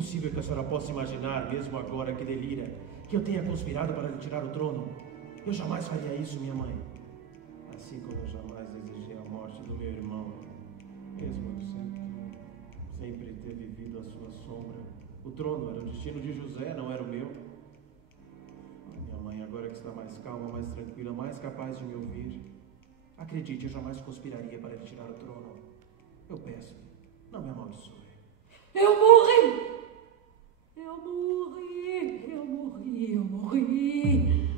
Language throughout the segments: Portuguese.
impossível que a senhora possa imaginar, mesmo agora que delira, que eu tenha conspirado para lhe tirar o trono. Eu jamais faria isso, minha mãe. Assim como eu jamais desejei a morte do meu irmão, mesmo sempre ter vivido à sua sombra. O trono era o destino de José, não era o meu. Minha mãe, agora que está mais calma, mais tranquila, mais capaz de me ouvir, acredite, eu jamais conspiraria para lhe tirar o trono. Eu peço-lhe, não me amaldiçoe. Eu morri! Eu morri! Eu morri! Eu morri!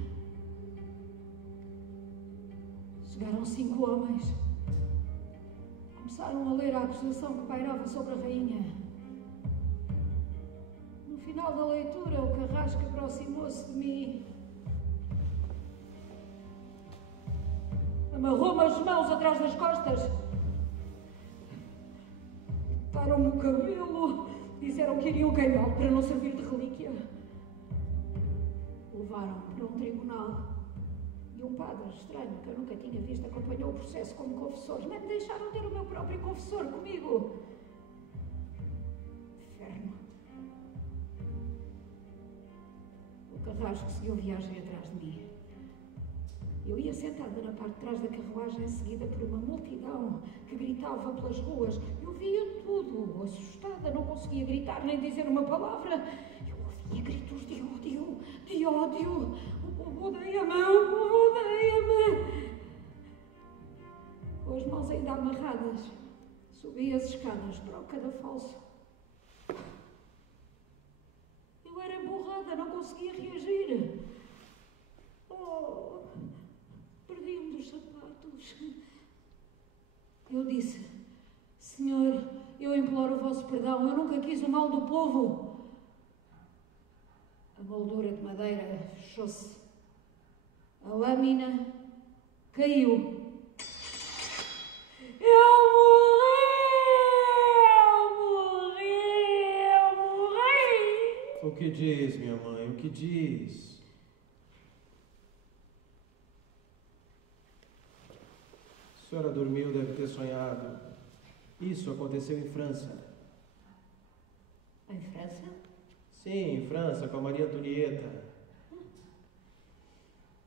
Chegaram 5 homens. Começaram a ler a acusação que pairava sobre a rainha. No final da leitura, o carrasco aproximou-se de mim. Amarrou-me as mãos atrás das costas. Cortaram-me o cabelo. Disseram que iriam queimá-lo para não servir de relíquia. Levaram-me para um tribunal. E um padre estranho, que eu nunca tinha visto, acompanhou o processo como confessor. Nem me deixaram ter o meu próprio confessor comigo. Inferno. O carrasco seguiu viagem atrás de mim. Eu ia sentada na parte de trás da carruagem, seguida por uma multidão que gritava pelas ruas. Eu via tudo, assustada, não conseguia gritar nem dizer uma palavra. Eu ouvia gritos de ódio, de ódio. O povo odeia-me, o povo odeia-me. Com as mãos ainda amarradas, subi as escadas para o cadafalso. Eu era emburrada, não conseguia reagir. Oh, perdi-me dos sapatos. Eu disse: Senhor, eu imploro o vosso perdão, eu nunca quis o mal do povo. A moldura de madeira fechou-se. A lâmina caiu. Eu morri! O que diz, minha mãe? O que diz? A senhora dormiu, deve ter sonhado. Isso aconteceu em França. Em França? Sim, em França, com a Maria Antonieta.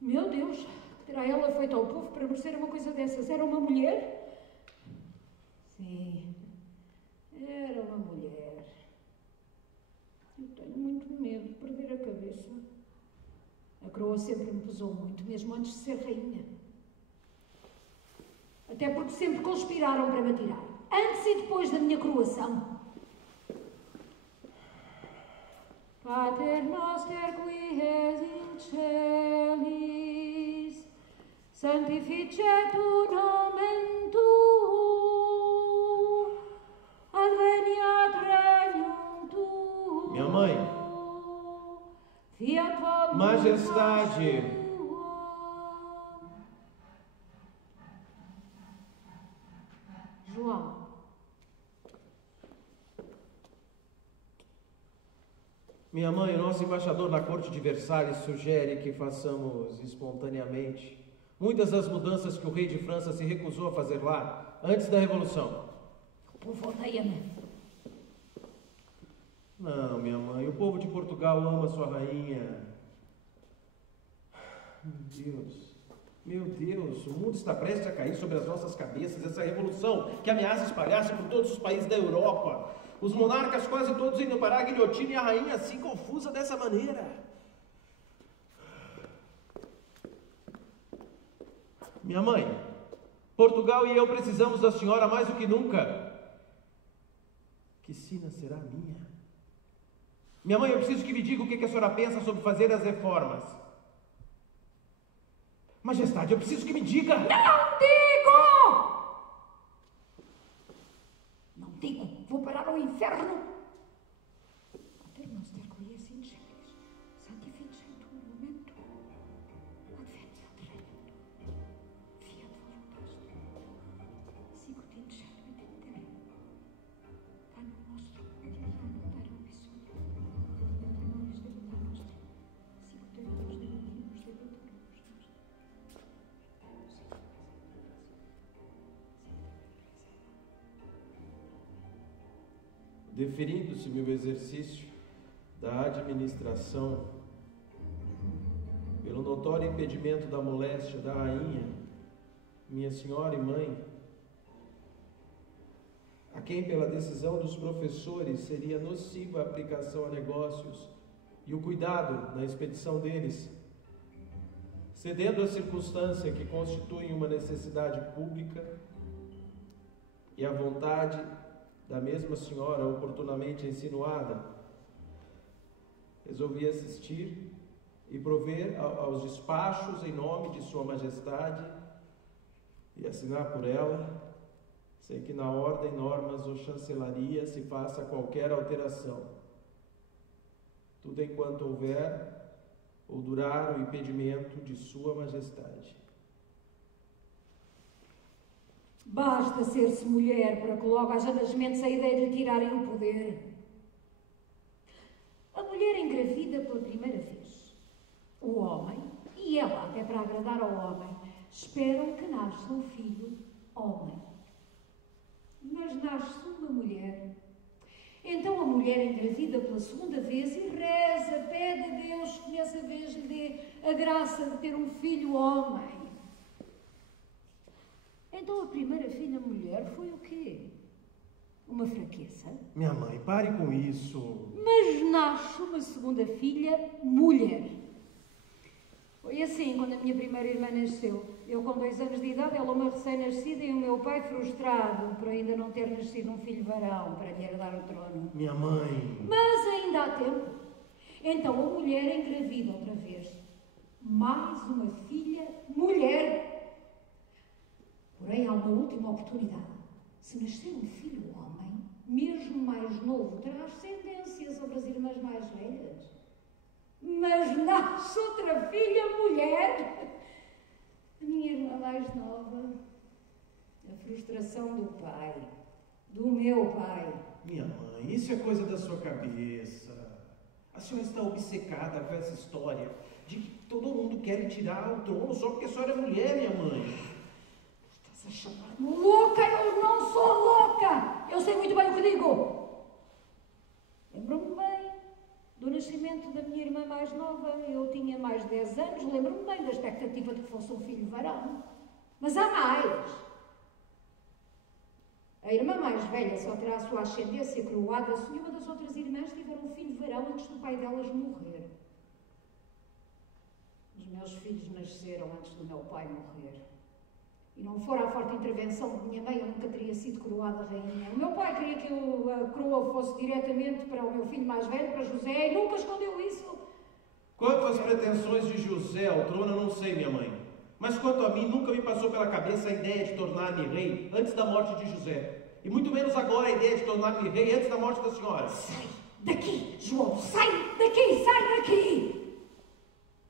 Meu Deus, que terá ela feito ao povo para merecer uma coisa dessas? Era uma mulher? Sim, era uma mulher. Eu tenho muito medo de perder a cabeça. A coroa sempre me pesou muito, mesmo antes de ser rainha. Até porque sempre conspiraram para me atirar. Antes e depois da minha coroação. Pater noster qui es in celis, sanctificetur nomen tuum, adveniat regnum tuum. Minha mãe. Fiat voluntas Majestade. tua. João. Minha mãe, o nosso embaixador na corte de Versalhes sugere que façamos espontaneamente muitas das mudanças que o rei de França se recusou a fazer lá, antes da Revolução. O povo odeia-me. Não, minha mãe, o povo de Portugal ama sua rainha. Meu Deus, o mundo está prestes a cair sobre as nossas cabeças. Essa revolução que ameaça espalhar-se por todos os países da Europa. Os monarcas quase todos indo parar a guilhotina e a rainha assim confusa dessa maneira. Minha mãe, Portugal e eu precisamos da senhora mais do que nunca. Que sina será minha? Minha mãe, eu preciso que me diga o que a senhora pensa sobre fazer as reformas. Majestade, eu preciso que me diga. Não digo! Não digo. Vou parar ao inferno. Pater noster qui es in celis, sanctificetur nomen tuum, adveniat regnum tuum, fiat voluntas tua, sicut in cielo et in terra. Panem nostrum quotidianum da nobis hodie, et nobis debita nostra, sicut et nos debitoribus debitoribus nostri. deferindo-se-me o exercício da administração, pelo notório impedimento da moléstia da rainha, minha senhora e mãe, a quem pela decisão dos professores seria nociva a aplicação a negócios e o cuidado na expedição deles, cedendo à circunstância que constitui uma necessidade pública e à vontade da mesma senhora oportunamente insinuada, resolvi assistir e prover aos despachos em nome de Sua Majestade e assinar por ela, sem que na ordem, normas ou chancelaria se faça qualquer alteração. Tudo enquanto houver ou durar o impedimento de Sua Majestade. Basta ser-se mulher para que logo haja nas mentes a ideia de lhe tirarem o poder. A mulher engravida pela primeira vez. O homem, e ela até para agradar ao homem, esperam que nasça um filho homem. Mas nasce uma mulher. Então a mulher engravida pela segunda vez e reza, pede a Deus que nessa vez lhe dê a graça de ter um filho homem. Então a primeira filha mulher foi o quê? Uma fraqueza? Minha mãe, pare com isso. Mas nasce uma segunda filha mulher. Foi assim quando a minha primeira irmã nasceu. Eu com 2 anos de idade, ela uma recém-nascida e o meu pai frustrado por ainda não ter nascido um filho varão para lhe herdar o trono. Minha mãe... Mas ainda há tempo. Então a mulher engravida outra vez. Mais uma filha mulher. Porém há uma última oportunidade. Se nascer um filho homem, mesmo mais novo, terá ascendência sobre as irmãs mais velhas. Mas nasce outra filha mulher. A minha irmã mais nova. A frustração do pai. Do meu pai. Minha mãe, isso é coisa da sua cabeça. A senhora está obcecada com essa história de que todo mundo quer lhe tirar o trono só porque a senhora é mulher, minha mãe. Estás a chamar-me louca? Eu não sou louca! Eu sei muito bem o que digo. Lembro-me bem do nascimento da minha irmã mais nova. Eu tinha mais de 10 anos. Lembro-me bem da expectativa de que fosse um filho varão. Mas há mais. A irmã mais velha só terá a sua ascendência coroada se nenhuma das outras irmãs tiver um filho varão antes do pai delas morrer. Os meus filhos nasceram antes do meu pai morrer. E não fora a forte intervenção de minha mãe, eu nunca teria sido coroada rainha. O meu pai queria que a coroa fosse diretamente para o meu filho mais velho, para José, e nunca escondeu isso. Quanto às pretensões de José ao trono, eu não sei, minha mãe. Mas quanto a mim, nunca me passou pela cabeça a ideia de tornar-me rei antes da morte de José. E muito menos agora a ideia de tornar-me rei antes da morte da senhora. Sai daqui, João! Sai daqui! Sai daqui!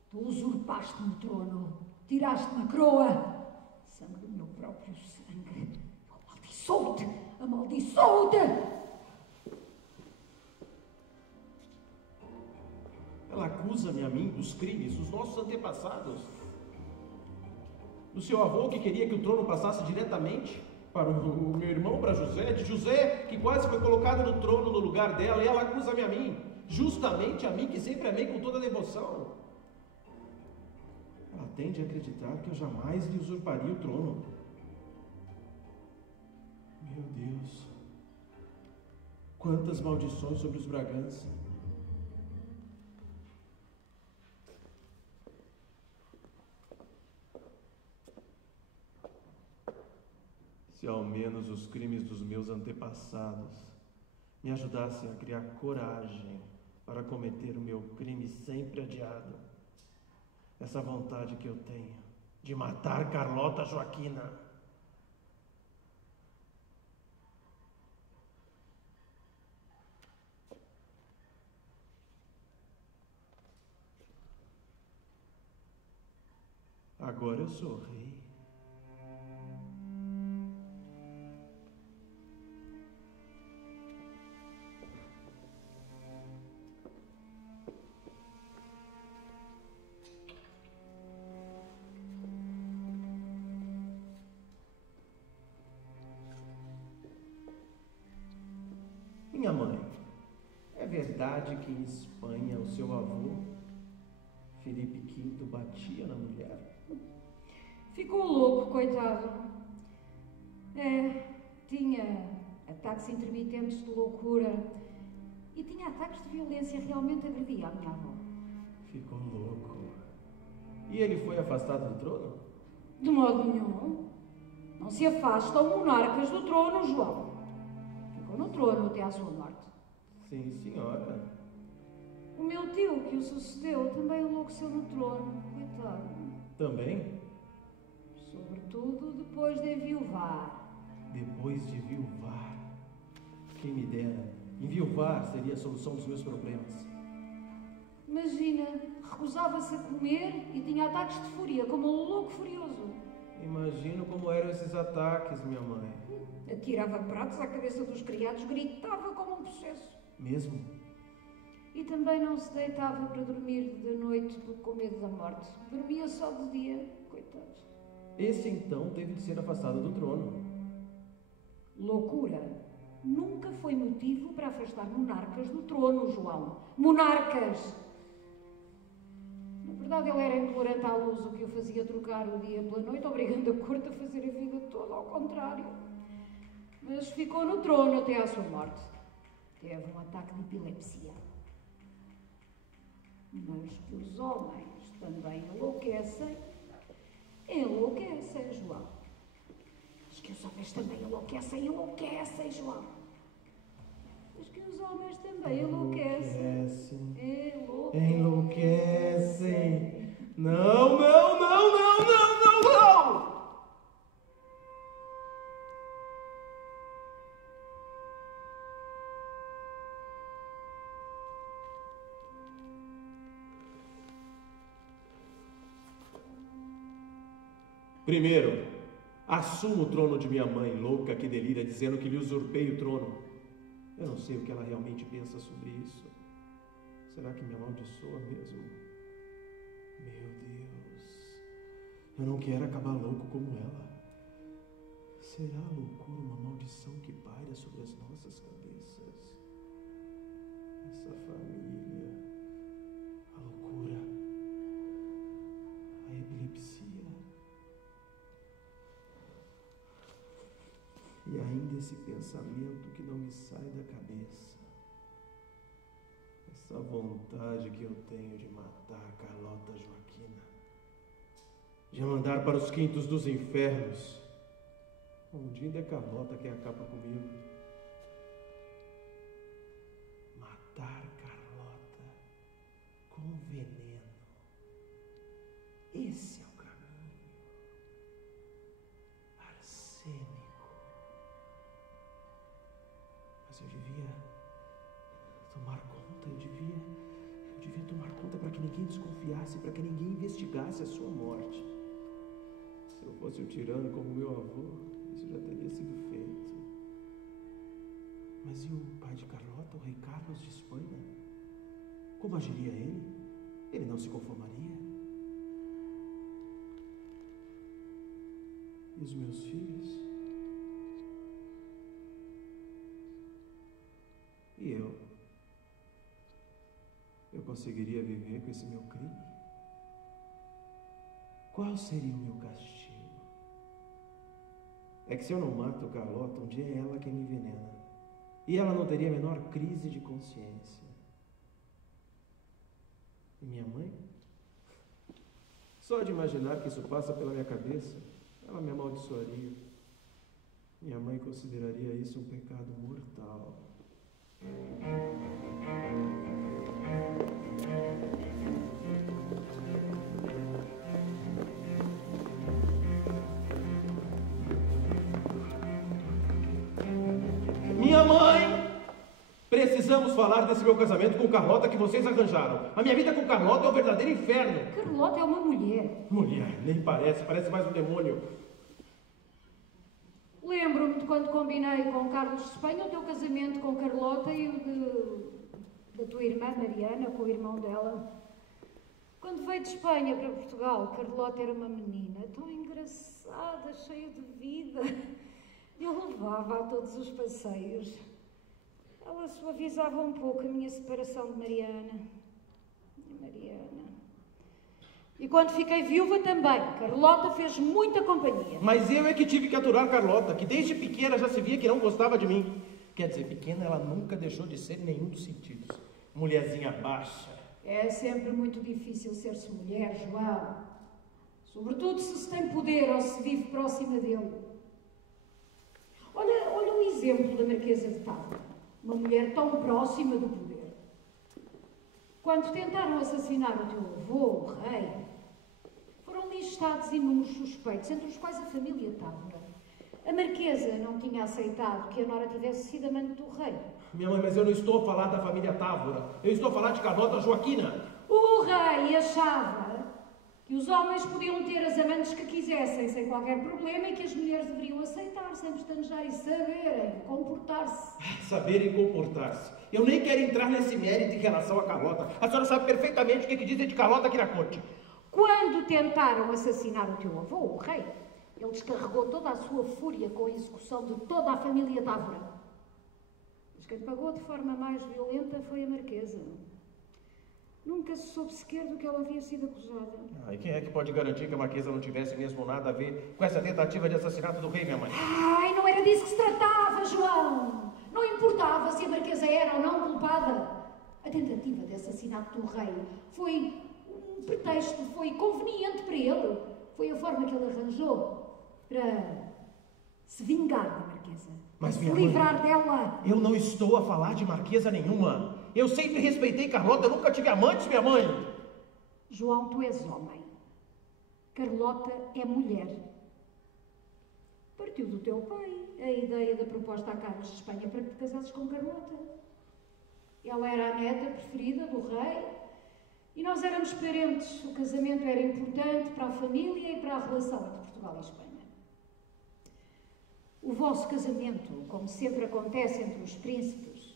Tu usurpaste-me o trono, tiraste-me a coroa. Sangue do meu próprio sangue. Amaldiçoou-te! Amaldiçoou-te! Ela acusa-me a mim dos crimes dos nossos antepassados. Do seu avô que queria que o trono passasse diretamente para o meu irmão, para José, de José que quase foi colocado no trono no lugar dela, e ela acusa-me a mim, justamente a mim que sempre amei com toda a devoção. Ela tende a acreditar que eu jamais lhe usurparia o trono. Meu Deus, quantas maldições sobre os Bragança. Se ao menos os crimes dos meus antepassados me ajudassem a criar coragem para cometer o meu crime sempre adiado. Essa vontade que eu tenho de matar Carlota Joaquina. Agora eu sou rei. Minha mãe, é verdade que em Espanha o seu avô, Felipe V, batia na mulher? Ficou louco, coitado. Tinha ataques intermitentes de loucura e tinha ataques de violência, realmente agredia a minha avó. Ficou louco. E ele foi afastado do trono? De modo nenhum. Não se afastam monarcas do trono, João. Ficou no trono até à sua morte. Sim, senhora. O meu tio, que o sucedeu, também enlouqueceu no trono, coitado. Também? Sobretudo depois de enviuvar. Depois de viuvar? Quem me dera. Enviuvar seria a solução dos meus problemas. Imagina, recusava-se a comer e tinha ataques de fúria, como um louco furioso. Imagino como eram esses ataques, minha mãe. Atirava pratos à cabeça dos criados, gritava como um possesso. Mesmo? E também não se deitava para dormir de noite com medo da morte. Dormia só de dia, coitado. Esse então teve de ser afastado do trono. Loucura nunca foi motivo para afastar monarcas do trono, João. Monarcas! Na verdade, ele era intolerante à luz, o que o fazia trocar o dia pela noite, obrigando a corte a fazer a vida toda ao contrário. Mas ficou no trono até à sua morte. Teve um ataque de epilepsia. Mas que os homens também enlouquecem, João. Mas que os homens também enlouquecem, João. Mas que os homens também enlouquecem. Enlouquecem. Não, não, não, não, não, não, não! Primeiro, assumo o trono de minha mãe, louca que delira, dizendo que lhe usurpei o trono. Eu não sei o que ela realmente pensa sobre isso. Será que me amaldiçoa mesmo? Meu Deus, eu não quero acabar louco como ela. Será a loucura uma maldição que paira sobre as nossas cabeças? Essa família, a loucura, a epilepsia. E ainda esse pensamento que não me sai da cabeça. Essa vontade que eu tenho de matar a Carlota Joaquina. De a mandar para os quintos dos infernos. Onde ainda é Carlota quem acaba comigo. Matar Carlota com veneno. Esse é o caminho. Arsênico. Mas eu devia tomar conta, eu devia tomar conta para que ninguém desconfiasse, para que ninguém investigasse a sua morte. Se eu fosse um tirano como meu avô, isso já teria sido feito. Mas e o pai de Carlota, o rei Carlos de Espanha? Como agiria ele? Ele não se conformaria. E os meus filhos? E eu? Eu conseguiria viver com esse meu crime? Qual seria o meu castigo? É que se eu não mato Carlota, um dia é ela quem me envenena. E ela não teria a menor crise de consciência. E minha mãe? Só de imaginar que isso passa pela minha cabeça, ela me amaldiçoaria. Minha mãe consideraria isso um pecado mortal. Minha mãe! Precisamos falar desse meu casamento com Carlota que vocês arranjaram. A minha vida com Carlota é um verdadeiro inferno. Carlota é uma mulher. Mulher, nem parece mais um demônio. Lembro-me de quando combinei com Carlos de Espanha o teu casamento com Carlota e o da tua irmã Mariana com o irmão dela. Quando veio de Espanha para Portugal, Carlota era uma menina tão engraçada, cheia de vida. Eu levava a todos os passeios. Ela suavizava um pouco a minha separação de Mariana. E quando fiquei viúva também, Carlota fez muita companhia. Mas eu é que tive que aturar Carlota, que desde pequena já se via que não gostava de mim. Quer dizer, pequena ela nunca deixou de ser em nenhum dos sentidos. Mulherzinha baixa. É sempre muito difícil ser-se mulher, João. Sobretudo se tem poder ou se vive próxima dele. Olha o exemplo da Marquesa de Távora. Uma mulher tão próxima do poder. Quando tentaram assassinar o teu avô, o rei, foram listados inúmeros suspeitos, entre os quais a família Távora. A Marquesa não tinha aceitado que a Nora tivesse sido amante do rei. Minha mãe, mas eu não estou a falar da família Távora. Eu estou a falar de Carlota Joaquina. O rei achava que os homens podiam ter as amantes que quisessem, sem qualquer problema, e que as mulheres deveriam aceitar, sem pestanejar e saberem comportar-se. Saberem comportar-se. Eu nem quero entrar nesse mérito em relação a Carlota. A senhora sabe perfeitamente o que dizem de Carlota aqui na corte. Quando tentaram assassinar o teu avô, o rei, ele descarregou toda a sua fúria com a execução de toda a família Távora. Mas quem pagou de forma mais violenta foi a Marquesa. Nunca se soube sequer do que ela havia sido acusada. E quem é que pode garantir que a Marquesa não tivesse mesmo nada a ver com essa tentativa de assassinato do rei, minha mãe? Ai, não era disso que se tratava, João! Não importava se a Marquesa era ou não culpada. A tentativa de assassinato do rei foi um pretexto, foi conveniente para ele. Foi a forma que ele arranjou para se vingar da Marquesa. Mas, se livrar dela. Eu não estou a falar de Marquesa nenhuma. Eu sempre respeitei Carlota, eu nunca tive amantes, minha mãe. João, tu és homem. Carlota é mulher. Partiu do teu pai a ideia da proposta a Carlos de Espanha para que te casasses com Carlota. Ela era a neta preferida do rei e nós éramos parentes. O casamento era importante para a família e para a relação entre Portugal e Espanha. O vosso casamento, como sempre acontece entre os príncipes,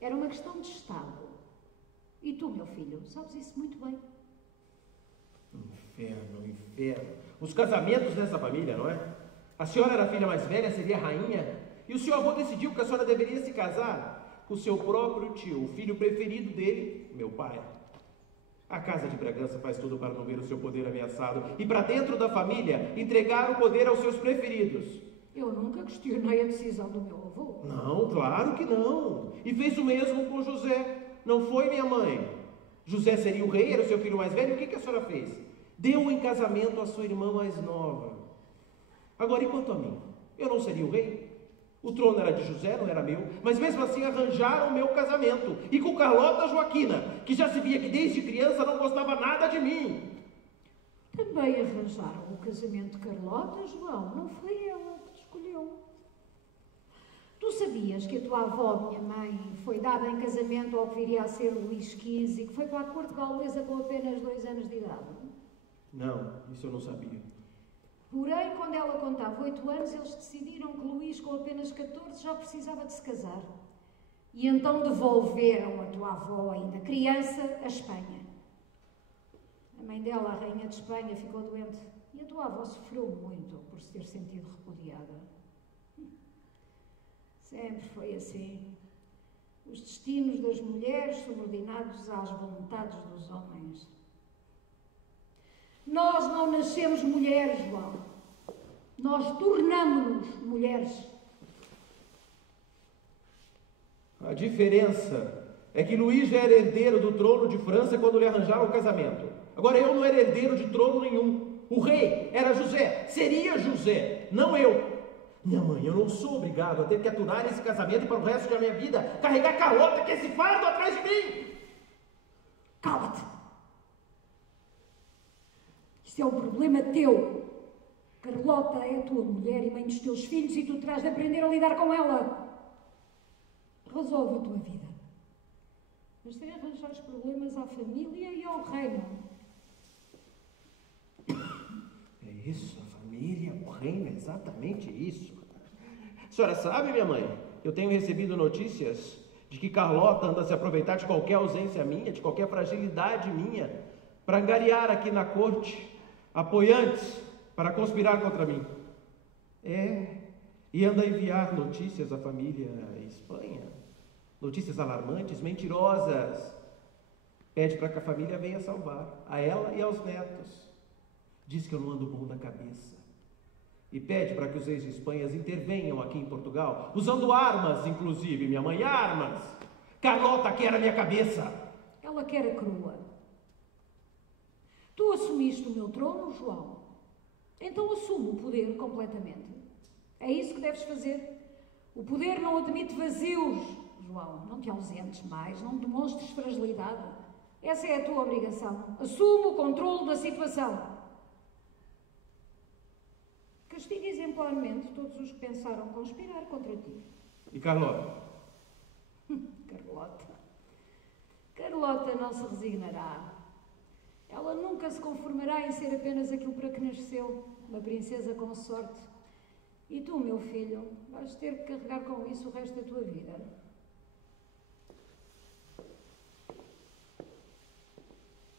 era uma questão de Estado. E tu, meu filho, sabes isso muito bem. Inferno, inferno. Os casamentos nessa família, não é? A senhora era a filha mais velha, seria a rainha. E o seu avô decidiu que a senhora deveria se casar com o seu próprio tio, o filho preferido dele, meu pai. A Casa de Bragança faz tudo para não ver o seu poder ameaçado e, para dentro da família, entregar o poder aos seus preferidos. Eu nunca questionei a decisão do meu avô. Não, claro que não. E fez o mesmo com José. Não foi, minha mãe? José seria o rei, era o seu filho mais velho. O que a senhora fez? Deu em casamento a sua irmã mais nova. Agora, e quanto a mim? Eu não seria o rei? O trono era de José, não era meu. Mas mesmo assim arranjaram o meu casamento. E com Carlota Joaquina, que já se via que desde criança não gostava nada de mim. Também arranjaram o casamento de Carlota, João. Não foi ela que te escolheu. Tu sabias que a tua avó, minha mãe, foi dada em casamento ao que viria a ser Luís XV e que foi para a corte gaulesa com apenas 2 anos de idade? Não, isso eu não sabia. Porém, quando ela contava 8 anos, eles decidiram que Luís, com apenas 14, já precisava de se casar. E então devolveram a tua avó, ainda criança, a Espanha. A mãe dela, a rainha de Espanha, ficou doente e a tua avó sofreu muito por se ter sentido repudiada. Sempre foi assim. Os destinos das mulheres subordinados às vontades dos homens. Nós não nascemos mulheres, João. Nós tornamo-nos mulheres. A diferença é que Luís já era herdeiro do trono de França quando lhe arranjaram o casamento. Agora eu não era herdeiro de trono nenhum. O rei era José, seria José, não eu. Minha mãe, eu não sou obrigado a ter que aturar esse casamento para o resto da minha vida, carregar Carlota, que é esse fardo atrás de mim. Cala-te. Isto é um problema teu. Carlota é a tua mulher e mãe dos teus filhos e tu terás de aprender a lidar com ela. Resolve a tua vida. Mas sem arranjar os problemas à família e ao reino. É isso, a família, o reino, é exatamente isso. A senhora sabe, minha mãe, eu tenho recebido notícias de que Carlota anda a se aproveitar de qualquer ausência minha, de qualquer fragilidade minha, para angariar aqui na corte apoiantes para conspirar contra mim. E anda a enviar notícias à família Espanha. Notícias alarmantes, mentirosas. Pede para que a família venha salvar, a ela e aos netos. Diz que eu não ando bom da cabeça. E pede para que os reis de Espanha intervenham aqui em Portugal, usando armas, inclusive, minha mãe, armas. Carlota quer a minha cabeça. Ela quer a crua. Tu assumiste o meu trono, João. Então assume o poder completamente. É isso que deves fazer. O poder não admite vazios, João. Não te ausentes mais, não demonstres fragilidade. Essa é a tua obrigação. Assume o controle da situação. Castiga exemplarmente todos os que pensaram conspirar contra ti. E Carlota? Carlota. Carlota não se resignará. Ela nunca se conformará em ser apenas aquilo para que nasceu, uma princesa consorte. E tu, meu filho, vais ter que carregar com isso o resto da tua vida.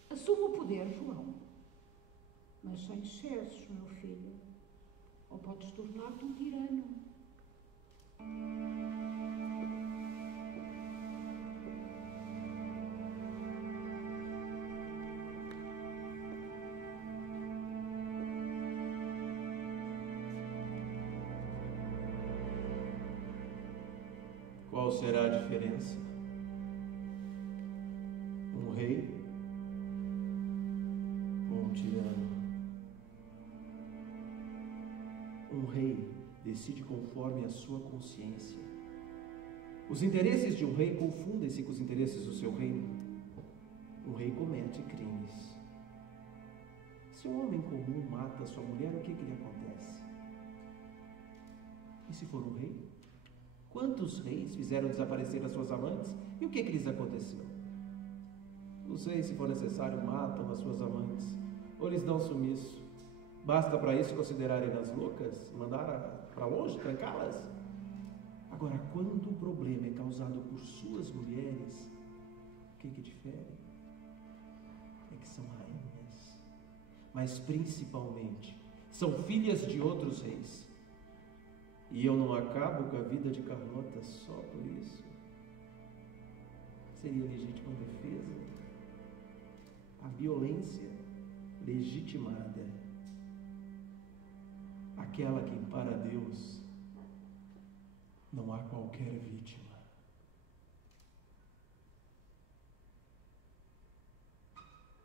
Assume o poder, João. Mas sem excessos, meu filho. Ou podes tornar-te um tirano. Qual será a diferença? Um rei ou um tirano? Um rei decide conforme a sua consciência. Os interesses de um rei confundem-se com os interesses do seu reino. Um rei comete crimes. Se um homem comum mata sua mulher, o que lhe acontece? E se for um rei? Quantos reis fizeram desaparecer as suas amantes? E o que lhes aconteceu? Os reis, se for necessário, matam as suas amantes ou lhes dão sumiço. Basta para isso considerarem-nas loucas, mandar para longe, trancá-las. Agora, quando o problema é causado por suas mulheres, o que difere? É que são rainhas, mas principalmente são filhas de outros reis. E eu não acabo com a vida de Carlota só por isso. Seria legítima defesa? A violência legitimada. Aquela que, para Deus, não há qualquer vítima.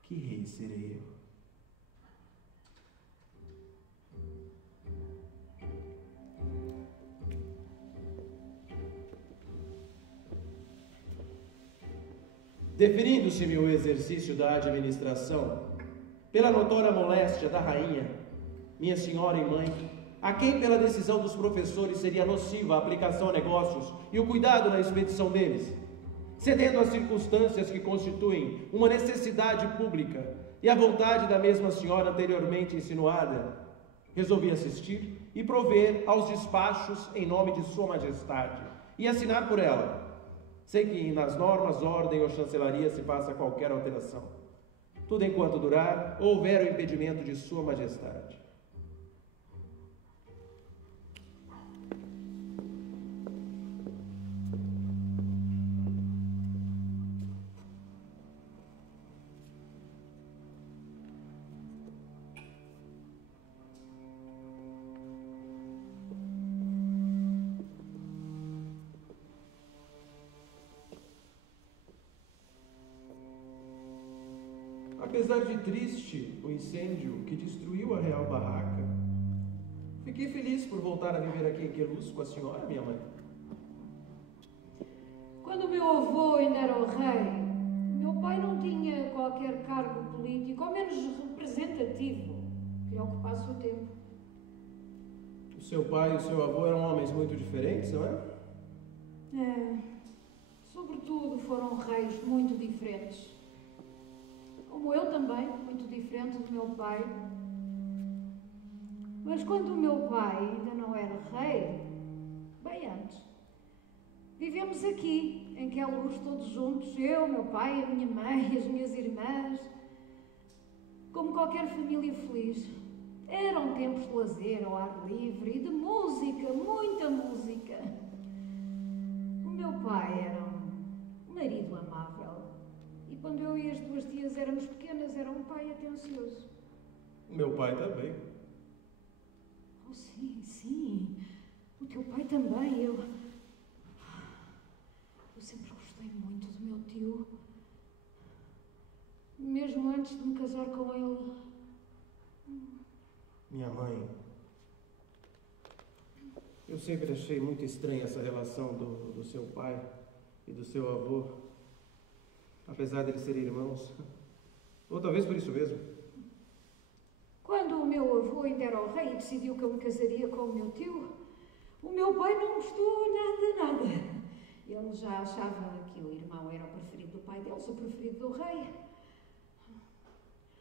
Que rei serei eu? Deferindo-se-me o exercício da administração, pela notória moléstia da rainha, minha senhora e mãe, a quem pela decisão dos professores seria nociva a aplicação a negócios e o cuidado na expedição deles, cedendo às circunstâncias que constituem uma necessidade pública e à vontade da mesma senhora anteriormente insinuada, resolvi assistir e prover aos despachos em nome de Sua Majestade e assinar por ela. Sei que nas normas, ordem ou chancelaria se faça qualquer alteração. Tudo enquanto durar ou houver o impedimento de Sua Majestade. Apesar de triste o incêndio que destruiu a real barraca, fiquei feliz por voltar a viver aqui em Queluz com a senhora, minha mãe. Quando meu avô ainda era o rei, meu pai não tinha qualquer cargo político, ao menos representativo, que ocupasse o tempo. O seu pai e o seu avô eram homens muito diferentes, não é? Sobretudo foram reis muito diferentes. Como eu também, muito diferente do meu pai. Mas quando o meu pai ainda não era rei, bem antes, vivemos aqui, em Queluz, todos juntos, eu, meu pai, a minha mãe, as minhas irmãs, como qualquer família feliz. Eram tempos de lazer ao ar livre e de música, muita música. O meu pai era um quando eu e as duas tias éramos pequenas, era um pai atencioso. Meu pai também. Oh, sim, sim. O teu pai também. Eu sempre gostei muito do meu tio. Mesmo antes de me casar com ele. Minha mãe. Eu sempre achei muito estranha essa relação do seu pai e do seu avô. Apesar deles serem irmãos. Ou talvez por isso mesmo. Quando o meu avô ainda era o rei e decidiu que eu me casaria com o meu tio, o meu pai não gostou nada. Ele já achava que o irmão era o preferido do pai deles, o preferido do rei.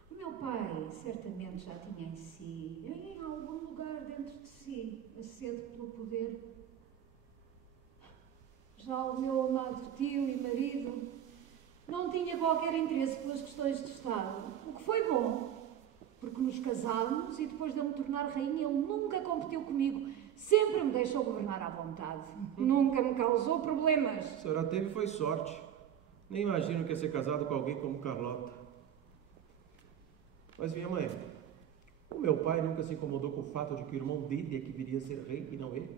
O meu pai certamente já tinha em si, em algum lugar dentro de si, a sede pelo poder. Já o meu amado tio e marido não tinha qualquer interesse pelas questões de Estado, o que foi bom, porque nos casámos e depois de eu me tornar rainha ele nunca competiu comigo, sempre me deixou governar à vontade, nunca me causou problemas. A senhora teve foi sorte. Nem imagino que é ser casado com alguém como Carlota. Mas minha mãe, o meu pai nunca se incomodou com o fato de que o irmão dele é que viria a ser rei e não ele?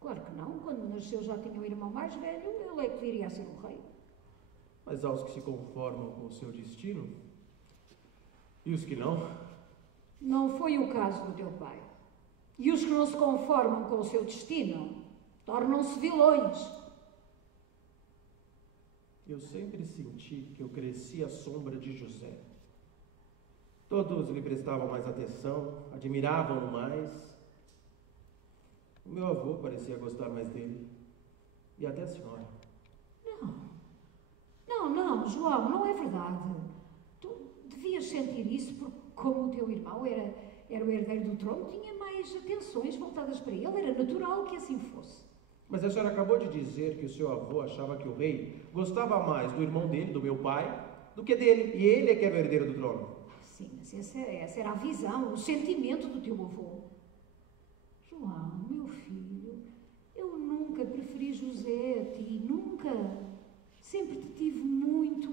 Claro que não, quando nasceu já tinha um irmão mais velho, ele é que viria a ser o rei. Mas há os que se conformam com o seu destino e os que não. Não foi o caso do teu pai. E os que não se conformam com o seu destino tornam-se vilões. Eu sempre senti que eu cresci à sombra de José. Todos lhe prestavam mais atenção, admiravam-no mais. O meu avô parecia gostar mais dele. E até a senhora. Não, João, não é verdade. Tu devias sentir isso porque, como o teu irmão era o herdeiro do trono, tinha mais atenções voltadas para ele. Era natural que assim fosse. Mas a senhora acabou de dizer que o seu avô achava que o rei gostava mais do irmão dele, do meu pai, do que dele. E ele é que era o herdeiro do trono. Sim, mas essa era a visão, o sentimento do teu avô. João, meu filho, eu nunca preferi José a ti, nunca. Sempre te tive muito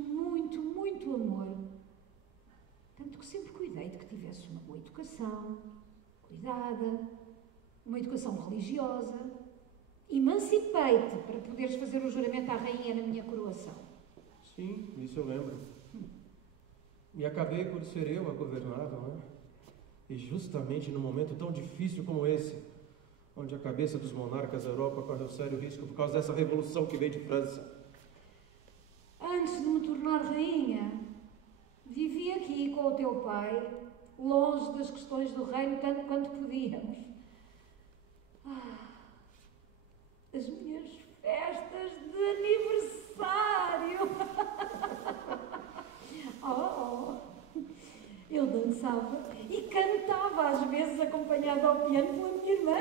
amor. Tanto que sempre cuidei de que tivesse uma boa educação, cuidada, uma educação religiosa. Emancipei-te para poderes fazer o juramento à rainha na minha coroação. Sim, isso eu lembro. E acabei por ser eu a governar, não é? E justamente num momento tão difícil como esse, onde a cabeça dos monarcas da Europa corre um sério risco por causa dessa revolução que veio de França. Antes de me tornar rainha, vivi aqui com o teu pai, longe das questões do reino, tanto quanto podíamos. As minhas festas de aniversário! Eu dançava e cantava, às vezes acompanhada ao piano pela minha irmã.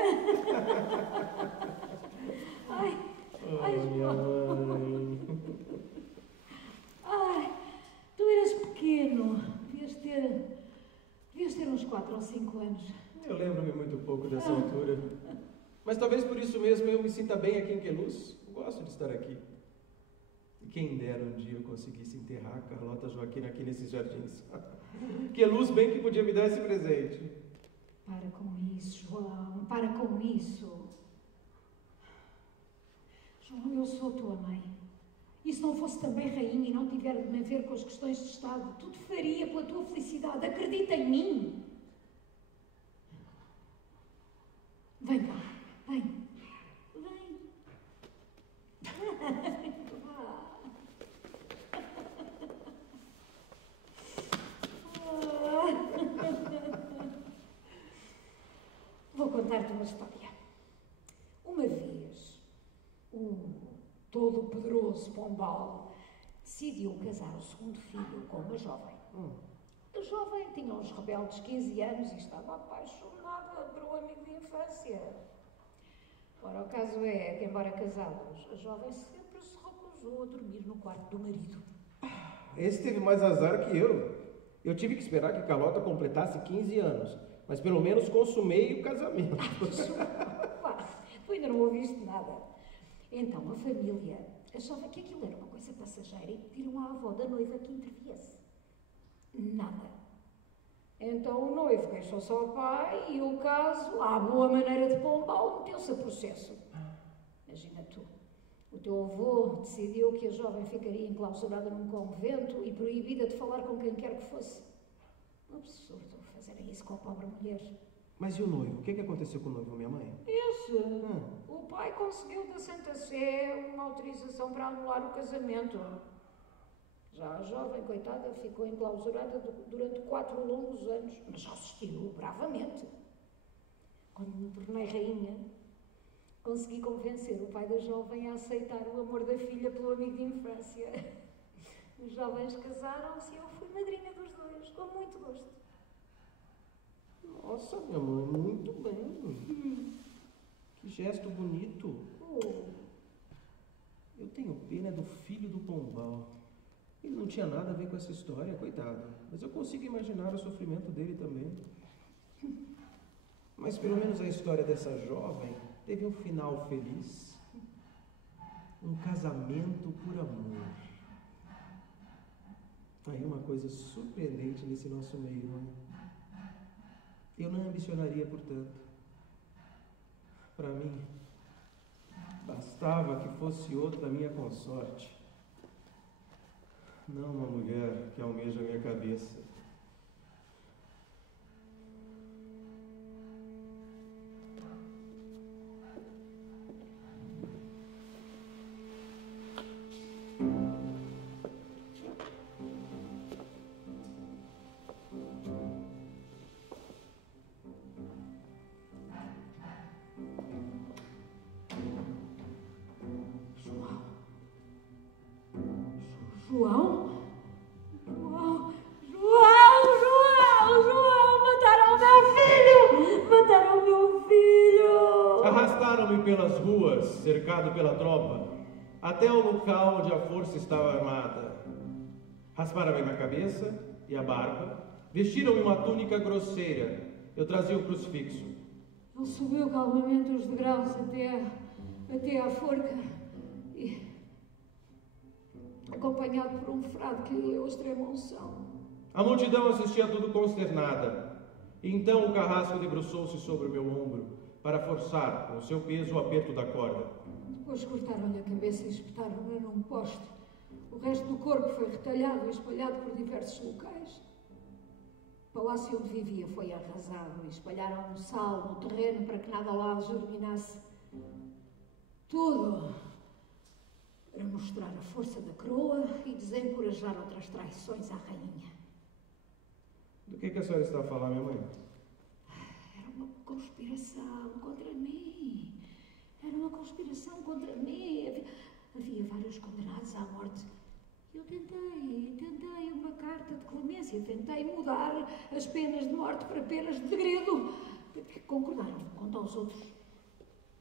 João. Tu eras pequeno, devias ter uns 4 ou 5 anos. Eu lembro-me muito pouco dessa altura. Mas talvez por isso mesmo eu me sinta bem aqui em Queluz. Gosto de estar aqui. E quem dera um dia eu conseguisse enterrar a Carlota Joaquina aqui nesses jardins. Queluz bem que podia me dar esse presente. Para com isso, João, para com isso. João, eu sou tua mãe. E se não fosse também rainha e não tiver de me ver com as questões de Estado, tudo faria pela tua felicidade. Acredita em mim. Vem cá, vem. Vou contar-te uma história. Uma vez, o todo-poderoso Pombal decidiu casar o segundo filho com uma jovem. A jovem tinha uns rebeldes 15 anos e estava apaixonada por um amigo de infância. Ora, o caso é que, embora casados, a jovem sempre se recusou a dormir no quarto do marido. Esse teve mais azar que eu. Eu tive que esperar que Carlota completasse 15 anos, mas pelo menos consumei o casamento. Tu ainda não ouviste nada. Então a família Achava que aquilo era uma coisa passageira e pediram à avó da noiva que interviesse. Nada. Então o noivo queixou-se ao pai e o caso, à boa maneira de Pombal, meteu-se a processo. Imagina tu. O teu avô decidiu que a jovem ficaria enclausurada num convento e proibida de falar com quem quer que fosse. Um absurdo fazerem isso com a pobre mulher. Mas e o noivo? O que aconteceu com o noivo, minha mãe? Esse. O pai conseguiu da Santa Sé uma autorização para anular o casamento. Já a jovem, coitada, ficou enclausurada durante 4 longos anos, mas resistiu bravamente. Quando me tornei rainha, consegui convencer o pai da jovem a aceitar o amor da filha pelo amigo de infância. Os jovens casaram-se e eu fui madrinha dos dois, com muito gosto. Nossa, minha mãe, muito bem. Que gesto bonito. Eu tenho pena do filho do Pombal. Ele não tinha nada a ver com essa história, coitado. Mas eu consigo imaginar o sofrimento dele também. Mas pelo menos a história dessa jovem teve um final feliz. Um casamento por amor. Aí uma coisa surpreendente nesse nosso meio, não é? Eu não ambicionaria, portanto. Para mim, bastava que fosse outra minha consorte. Não uma mulher que almeja a minha cabeça. Mataram meu filho! Mataram meu filho! Arrastaram-me pelas ruas, cercado pela tropa, até o local onde a força estava armada. Rasparam-me na cabeça e a barba, vestiram-me uma túnica grosseira. Eu trazia o crucifixo. Ele subiu calmamente os degraus até à forca e, acompanhado por um frade que lhe deu a extrema unção. A multidão assistia a tudo consternada. Então o carrasco debruçou-se sobre o meu ombro para forçar com o seu peso o aperto da corda. Depois cortaram-lhe a cabeça e espetaram-na num poste. O resto do corpo foi retalhado e espalhado por diversos locais. O palácio onde vivia foi arrasado e espalharam sal no terreno para que nada lá germinasse. Tudo para mostrar a força da coroa e desencorajar outras traições à rainha. Do que a senhora está a falar, minha mãe? Era uma conspiração contra mim. Era uma conspiração contra mim. Havia vários condenados à morte. Eu tentei uma carta de clemência. Tentei mudar as penas de morte para penas de degredo. Concordaram com todos os outros.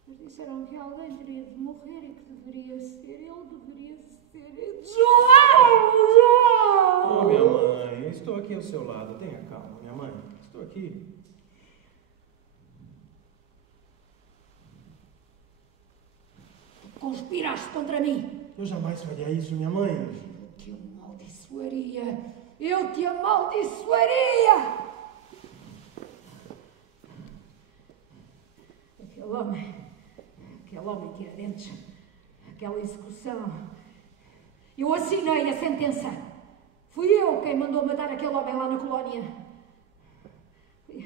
Mas disseram que alguém teria de morrer e que deveria ser ele. João! Oh, minha mãe, eu estou aqui ao seu lado. Tenha calma, minha mãe. Estou aqui. Conspiraste contra mim. Eu jamais faria isso, minha mãe. Eu te amaldiçoaria. Eu te amaldiçoaria. Aquele homem Tiradentes, aquela execução. Eu assinei a sentença. Fui eu quem mandou matar aquele homem lá na colónia. E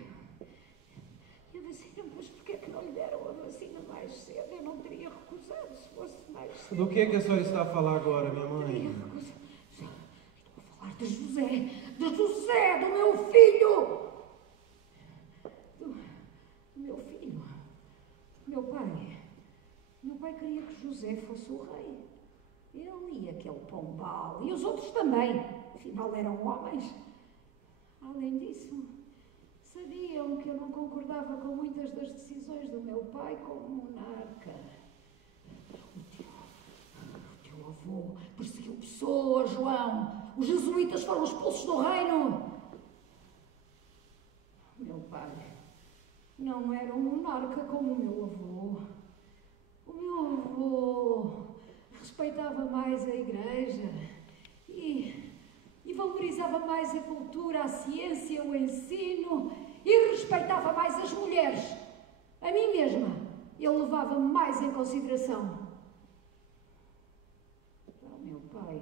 a vacina, mas porquê é que não lhe deram a vacina mais cedo? Eu não teria recusado se fosse mais cedo. Do que a senhora está a falar agora, minha mãe? Teria recusado. Estou a falar de José, do meu filho. Do meu filho. Meu pai queria que José fosse o rei. Ele e aquele Pombal, e os outros também, afinal eram homens. Além disso, sabiam que eu não concordava com muitas das decisões do meu pai como monarca. O teu avô perseguiu pessoas, João. Os jesuítas foram expulsos do reino. Meu pai não era um monarca como o meu avô. O meu avô respeitava mais a igreja e valorizava mais a cultura, a ciência, o ensino e respeitava mais as mulheres. A mim mesma, ele levava mais em consideração. Já o meu pai,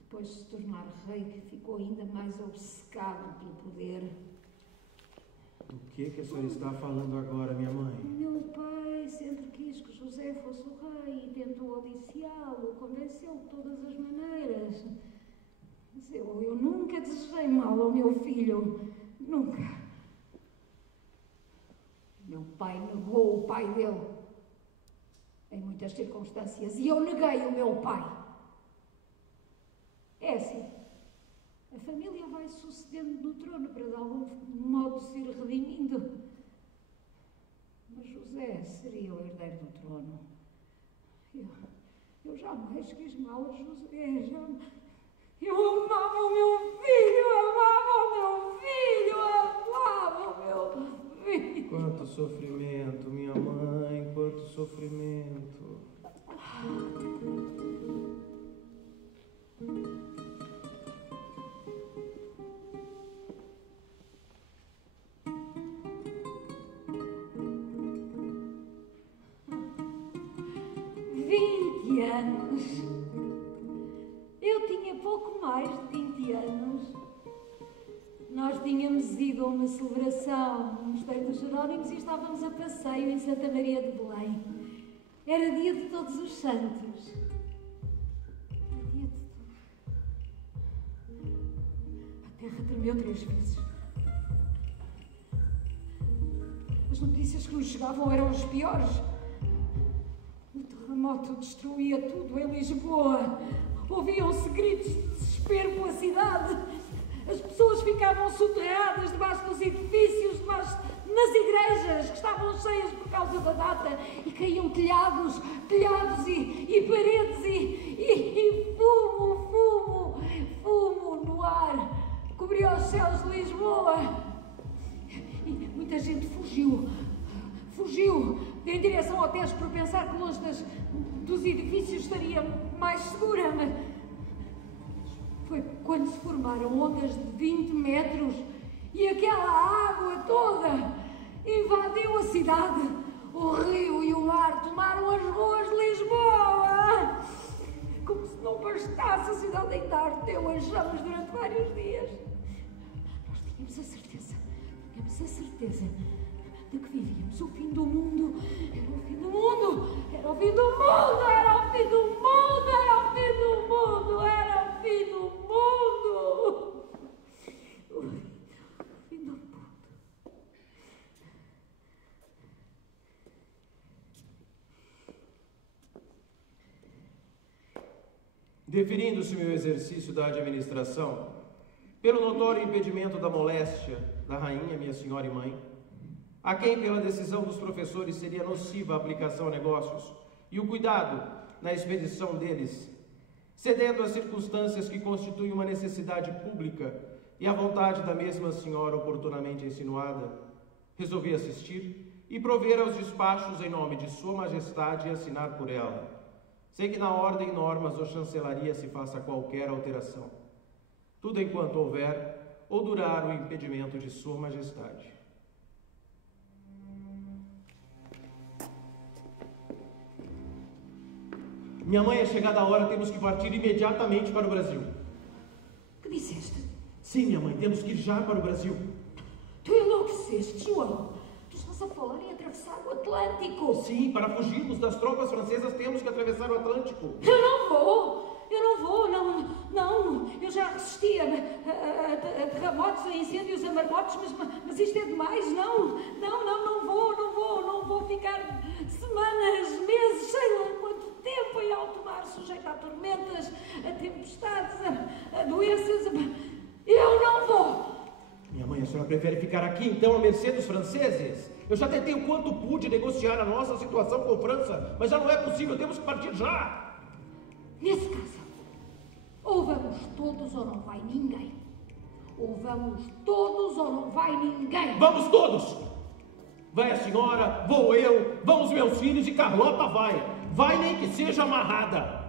depois de se tornar rei, ficou ainda mais obcecado pelo poder. O que a senhora está falando agora, minha mãe? Meu pai sempre quis que José fosse o rei e tentou aliciá-lo, convenceu-o de todas as maneiras. Mas eu nunca desejei mal ao meu filho. Nunca. Meu pai negou o pai dele em muitas circunstâncias e eu neguei o meu pai. É assim. A família vai sucedendo no trono para de algum modo se ir redimindo. Mas José seria o herdeiro do trono. Eu jamais quis mal a José. Eu amava o meu filho, amava o meu filho. Quanto sofrimento, minha mãe, quanto sofrimento. Eu tinha pouco mais de 20 anos. Nós tínhamos ido a uma celebração no Mosteiro dos Jerónimos e estávamos a passeio em Santa Maria de Belém. Era dia de Todos os Santos. Era dia de todos. A terra tremeu 3 vezes. As notícias que nos chegavam eram as piores. O terremoto destruía tudo em Lisboa. Ouviam-se gritos de desespero pela cidade. As pessoas ficavam soterradas debaixo dos edifícios, nas igrejas que estavam cheias por causa da data e caíam telhados e paredes e fumo no ar. Cobria os céus de Lisboa. E muita gente fugiu em direção ao Tejo por pensar que longe dos edifícios estaria mais segura, mas foi quando se formaram ondas de 20 metros e aquela água toda invadiu a cidade. O rio e o mar tomaram as ruas de Lisboa. Como se não bastasse, a cidade ainda ardeu as chamas durante vários dias. Nós tínhamos a certeza de que vivíamos o fim do mundo. Era o fim do mundo. Era o fim do mundo. Era o fim do mundo. Era o fim do mundo. Era o fim do mundo. O fim do mundo. Definindo-se meu exercício da administração, pelo notório impedimento da moléstia da rainha, minha senhora e mãe, a quem pela decisão dos professores seria nociva a aplicação a negócios e o cuidado na expedição deles, cedendo às circunstâncias que constituem uma necessidade pública e à vontade da mesma senhora oportunamente insinuada, resolvi assistir e prover aos despachos em nome de Sua Majestade e assinar por ela, sem que na ordem e normas ou chancelaria se faça qualquer alteração, tudo enquanto houver ou durar o impedimento de Sua Majestade. Minha mãe, é chegada a hora, temos que partir imediatamente para o Brasil. Que disseste? Sim, minha mãe, temos que ir já para o Brasil. Tu enlouqueceste, João. Tu estás a falar em atravessar o Atlântico. Sim, para fugirmos das tropas francesas temos que atravessar o Atlântico. Eu não vou. Não. Eu já resisti a terremotos, a incêndios, a marmotos, mas isto é demais. Não vou ficar semanas, meses, sei lá quanto tempo em alto mar, sujeito a tormentas, a tempestades, a doenças. Eu não vou. Minha mãe, a senhora prefere ficar aqui então à mercê dos franceses? Eu já tentei o quanto pude negociar a nossa situação com a França, mas já não é possível, temos que partir já. Nesse caso, ou vamos todos ou não vai ninguém. Ou vamos todos ou não vai ninguém. Vamos todos! Vai a senhora, vou eu, vamos meus filhos e Carlota vai. Vai nem que seja amarrada.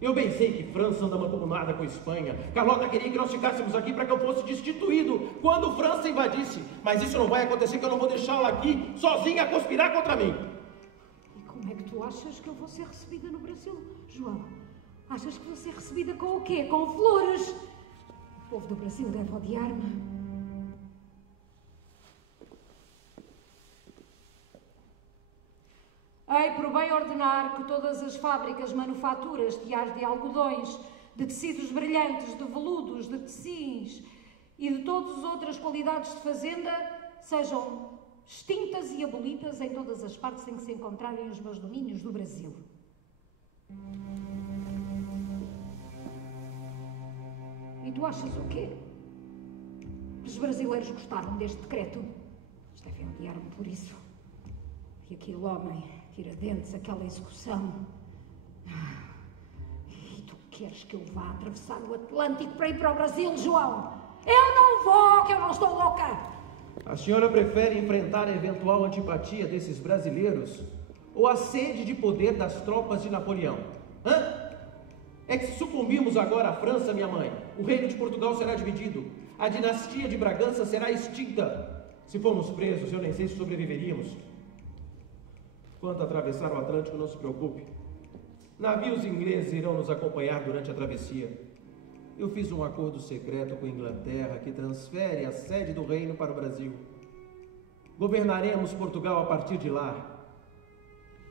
Eu bem sei que França anda mancomunada com Espanha. Carlota queria que nós ficássemos aqui para que eu fosse destituído quando França invadisse. Mas isso não vai acontecer, que eu não vou deixá-la aqui sozinha a conspirar contra mim. E como é que tu achas que eu vou ser recebida no Brasil, João? Achas que vou ser recebida com o quê? Com flores? O povo do Brasil deve odiar-me. Hei por bem ordenar que todas as fábricas manufaturas de teares de algodões, de tecidos brilhantes, de veludos, de tecins e de todas as outras qualidades de fazenda sejam extintas e abolidas em todas as partes em que se encontrarem os meus domínios do Brasil. E tu achas o quê? Os brasileiros gostaram deste decreto? Eles devem odiar-me por isso. E aquele homem, Tiradentes, aquela execução. E tu queres que eu vá atravessar o Atlântico para ir para o Brasil, João? Eu não vou, que eu não estou louca! A senhora prefere enfrentar a eventual antipatia desses brasileiros ou a sede de poder das tropas de Napoleão? Hã? É que se sucumbirmos agora à França, minha mãe, o reino de Portugal será dividido, a dinastia de Bragança será extinta. Se formos presos, eu nem sei se sobreviveríamos. Quanto a atravessar o Atlântico, não se preocupe. Navios ingleses irão nos acompanhar durante a travessia. Eu fiz um acordo secreto com a Inglaterra que transfere a sede do reino para o Brasil. Governaremos Portugal a partir de lá.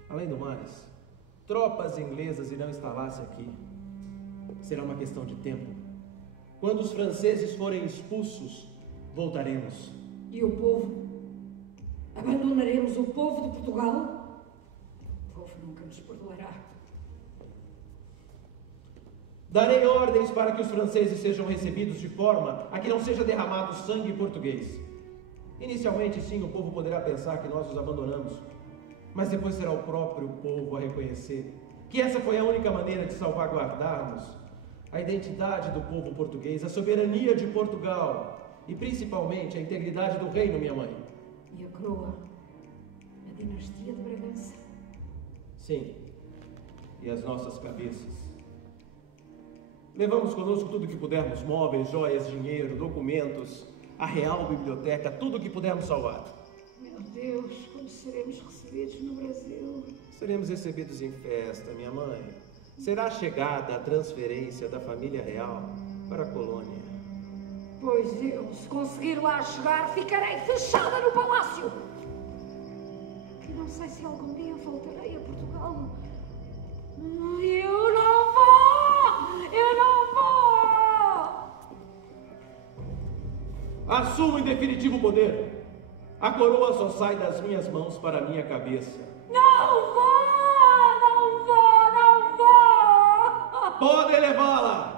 Além do mais, tropas inglesas irão instalar-se aqui. Será uma questão de tempo. Quando os franceses forem expulsos, voltaremos. E o povo? Abandonaremos o povo de Portugal? O povo nunca nos perdoará. Darei ordens para que os franceses sejam recebidos de forma a que não seja derramado sangue português. Inicialmente, sim, o povo poderá pensar que nós os abandonamos, mas depois será o próprio povo a reconhecer que essa foi a única maneira de salvaguardarmos a identidade do povo português, a soberania de Portugal e, principalmente, a integridade do reino, minha mãe. E a coroa? A dinastia de Bragança? Sim, e as nossas cabeças. Levamos conosco tudo o que pudermos, móveis, joias, dinheiro, documentos, a real biblioteca, tudo o que pudermos salvar. Meu Deus, como seremos recebidos no Brasil? Seremos recebidos em festa, minha mãe. Será chegada a transferência da família real para a colônia. Pois eu, se conseguir lá chegar, ficarei fechada no palácio. E não sei se algum dia voltarei a Portugal. Eu não vou! Eu não vou! Assumo em definitivo o poder. A coroa só sai das minhas mãos para a minha cabeça. Não vou! Não vou! Não vou! Podem levá-la!